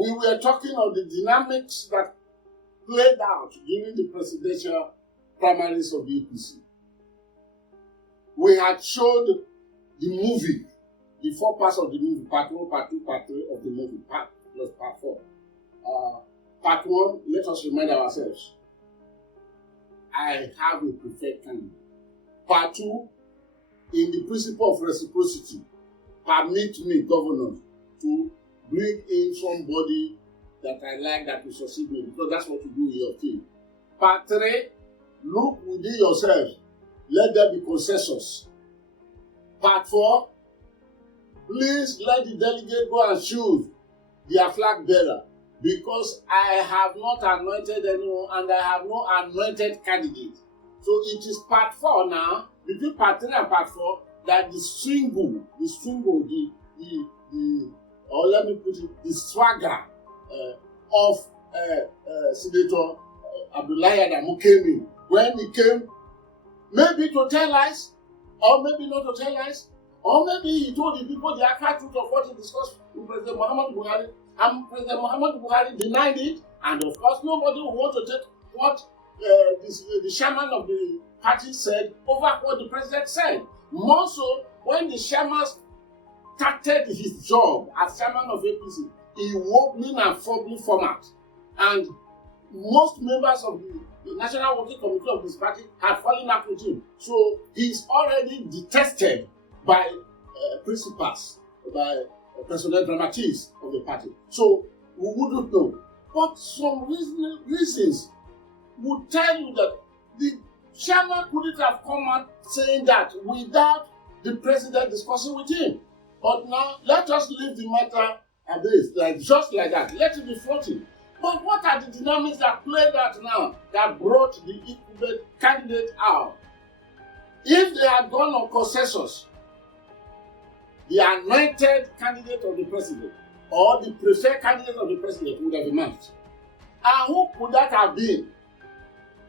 we were talking of the dynamics that played out during the presidential primaries of the APC. We had showed the movie, the 4 parts of the movie, part 1, part 2, part 3 of the movie, part plus part 4. Part 1, let us remind ourselves, I have a preferred candidate. Part 2, in the principle of reciprocity, permit me, governor, to bring in somebody that I like that will succeed me, because that's what you do in your team. Part 3, look within yourself. Let there be consensus. Part 4, please let the delegate go and choose their flag bearer, because I have not anointed anyone and I have no anointed candidate. So it is part 4 now, between part 3 and part 4, that the swingle, or let me put it, the swagger of Senator Abdullahi Adamu came in. When he came, maybe to tell lies, or maybe not to tell lies, or maybe he told the people the actual truth of what he discussed with President Muhammadu Buhari, and President Muhammadu Buhari denied it, and of course nobody will want to take what the chairman of the party said over what the president said. More so, when the chairman started his job as chairman of APC, he wobbling and fumbling format, and most members of the National Working Committee of this party had fallen out with him. So he's already detested by principals, by personnel dramatists of the party. So we wouldn't know. But some reasons would tell you that the chairman couldn't have come out saying that without the president discussing with him. But now, let us leave the matter at this, just like that. Let it be floating. But what are the dynamics that played out now that brought the incumbent candidate out? If they had gone on consensus, the anointed candidate of the president or the preferred candidate of the president would have emerged. And who could that have been?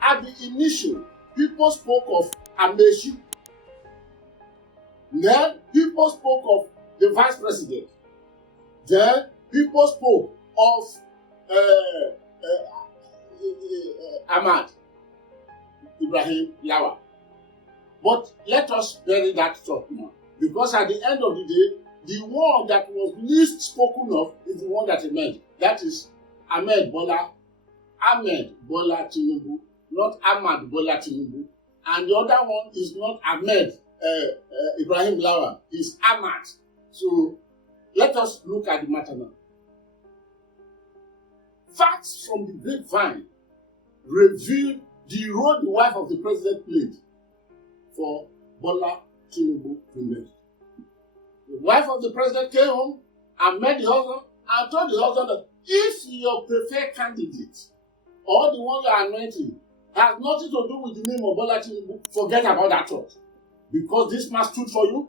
At the initial, people spoke of Amechi. Then people spoke of the vice president. Then people spoke of Ahmad Ibrahim Lawa. But let us bury that thought now. Because at the end of the day, the one that was least spoken of is the one that emerged. That is Ahmed Bola Tinubu, not Ahmad Bola Tinubu. And the other one is not Ahmed Ibrahim Lawa, it's Ahmad. So let us look at the matter now. Facts from the grapevine revealed the role the wife of the president played for Bola Tinubu to emerge. The wife of the president came home and met the husband and told the husband that if your preferred candidate or the one you are anointing has nothing to do with the name of Bola Tinubu, forget about that thought. Because this man stood for you.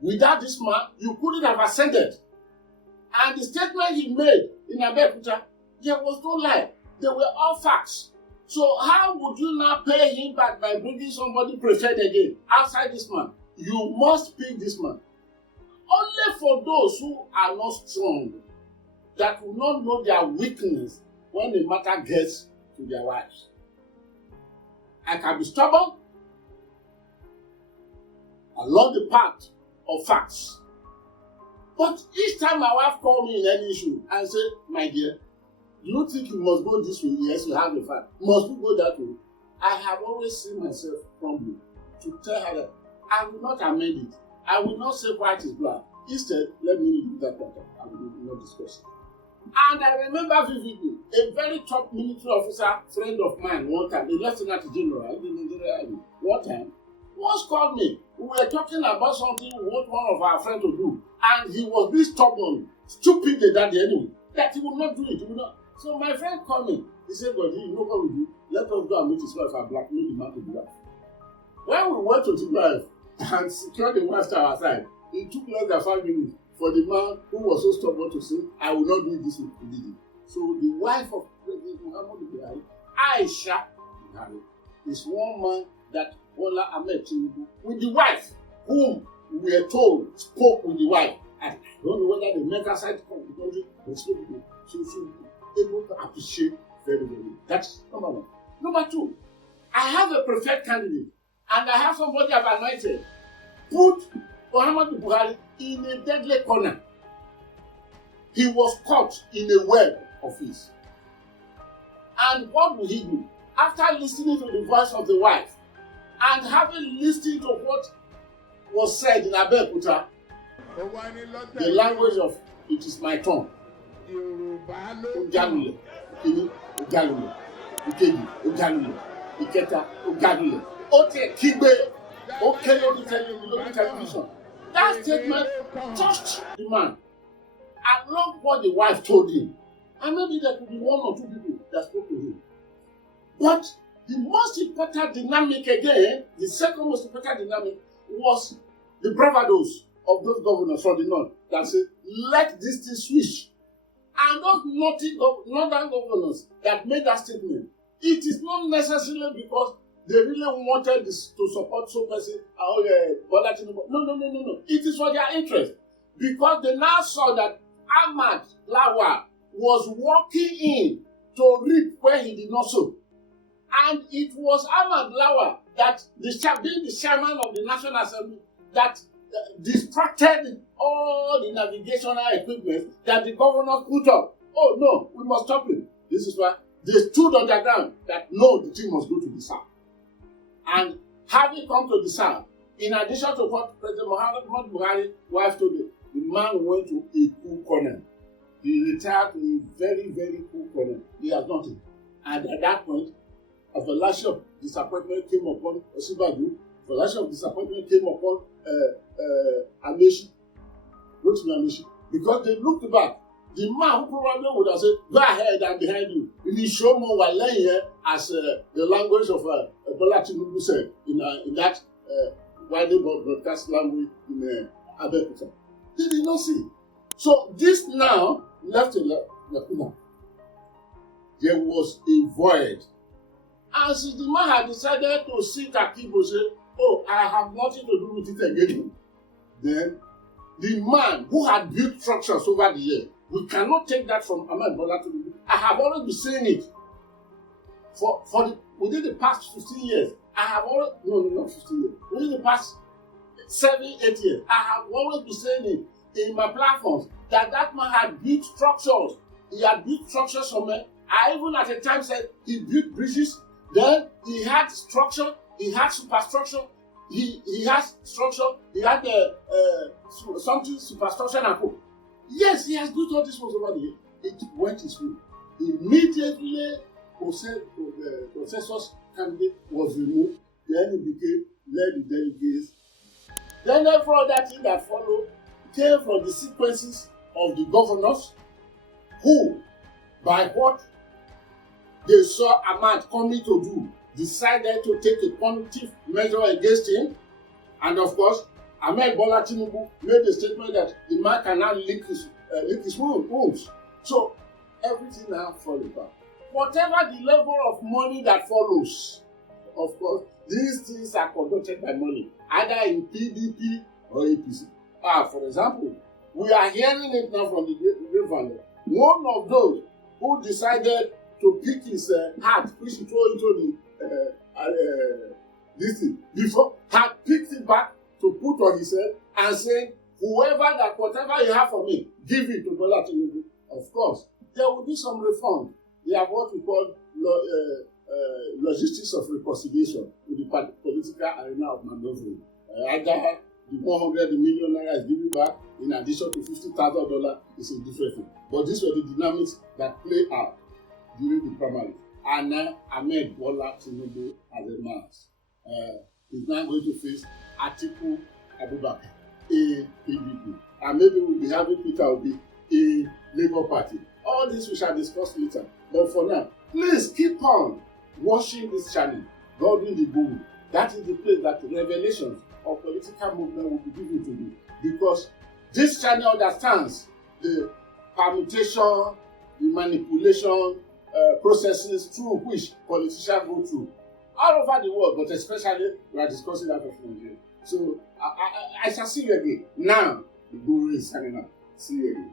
Without this man, you couldn't have ascended. And the statement he made in Abeokuta, there was no lie. They were all facts. So how would you now pay him back by bringing somebody preferred again outside this man? You must pick this man. Only for those who are not strong, that will not know their weakness when the matter gets to their wives. I can be stubborn along the path of facts. But each time my wife calls me in any issue and say, my dear, do you think you must go this way? Yes, you have a fact. Must we go that way? I have always seen myself crumbling to tell her that I will not amend it. I will not say white is black. Instead, let me leave that matter. I will not discuss it. And I remember vividly a very top military officer, friend of mine, one time, a lieutenant general in the Nigerian Army, one time, once called me. We were talking about something we want one of our friends to do, and he was this stubborn, stupid daddy anyway, that he would not do it. He would not. So my friend called me. He said, "But you know what we do? Let us go and meet his wife and blackmail the man to the wife." When we went to the wife and secured the wife to our side, it took less than 5 minutes for the man who was so stubborn to say, "I will not do this." He did it. So the wife of President Muhammadu Buhari, Aisha Buhari, is one man that Bola Ahmed Tinubu, with the wife whom we are told spoke with the wife I don't know whether the mental side of the country will still be should be able to appreciate very, very well. That's number one. Number two, I have a preferred candidate and I have somebody I've anointed. Put Muhammadu Buhari in a deadly corner. He was caught in a web of his. And what will he do? After listening to the voice of the wife and having listened to what was said in Abeokuta, the language of it is my turn. Ogalule, Ikini, Ogalule, Ikeji, Ogalule, Iketa, Ogalule. Ote Kigbe, Okele television. That statement touched the man. I love what the wife told him. And maybe there could be one or two people that spoke to him. But the most important dynamic again, the second most important dynamic was the bravadoes of those governors from the north that said, let this thing switch. And those northern governors that made that statement, it is not necessarily because they really wanted this to support so person, Bola Tinubu. No. It is for their interest. Because they now saw that Ahmad Lawal was walking in to reap where he did not sow. And it was Ahmad Lawal that, being the chairman of the National Assembly, that distracted all the navigational equipment that the governor put up. Oh no, we must stop it. This is why they stood on the ground that no, the team must go to the south. And having come to the south, in addition to what President Muhammadu Buhari wife told him, the man went to a cool corner. He retired to a very, very cool corner. He has nothing. And at that point, a flash of disappointment came upon Osibaju. A flash of disappointment came upon Amechi. Because they looked back. The man who probably would have said, go ahead and behind you. In the show more while laying here, as the language of Bola Tinubu said in that widely broadcast language in Abeokuta. They did not see. So this now left a lacuna. There was a void. And since the man had decided to seek Akibo, say, oh, I have nothing to do with it again. Then the man who had built structures over the years, we cannot take that from Ahmed Bola Tinubu. I have always been saying it. Within the past 15 years, I have always, not 15 years, within the past 7-8 years, I have always been saying it in my platforms that man had built structures. He had built structures somewhere. I even at a time said he built bridges. Then he had structure, he had superstructure, he has structure, he had something superstructure and hope. Yes, he has built all this was over the year. It went his way. Immediately, the consensus candidate was removed. Then he became led the delegates. Then every other thing that followed came from the sequences of the governors who, by what they saw Ahmad coming to do, decided to take a punitive measure against him. And of course, Ahmed Bola Tinubu made a statement that the man can now lick his wounds. So everything now falls apart. Whatever the level of money that follows, of course, these things are conducted by money, either in PDP or APC. For example, we are hearing it now from the grapevine. One of those who decided to pick his hat, which he threw into this thing, before had picked it back to put on his head and saying, whatever you have for me, give it to Bola Tinubu. Of course, there will be some reform. They have what we call logistics of reconciliation in the political arena of maneuvering. Either the 100 million naira is given back in addition to $50,000 is a different thing. But these were the dynamics that played out during the primaries. And now Ahmed Bola Tinubu as a mass is now going to face Atiku Abubakar, a PDP. And maybe we'll be having Peter Obi, a Labour Party. All this we shall discuss later. But for now, please keep on watching this channel, Godwin the Bull. That is the place that the revelations of political movement will be given to you. Because this channel understands the permutation, the manipulation processes through which politicians go through. All over the world, but especially we are discussing that of Nigeria. So I shall see you again. Now, Igbo is signing up. See you again.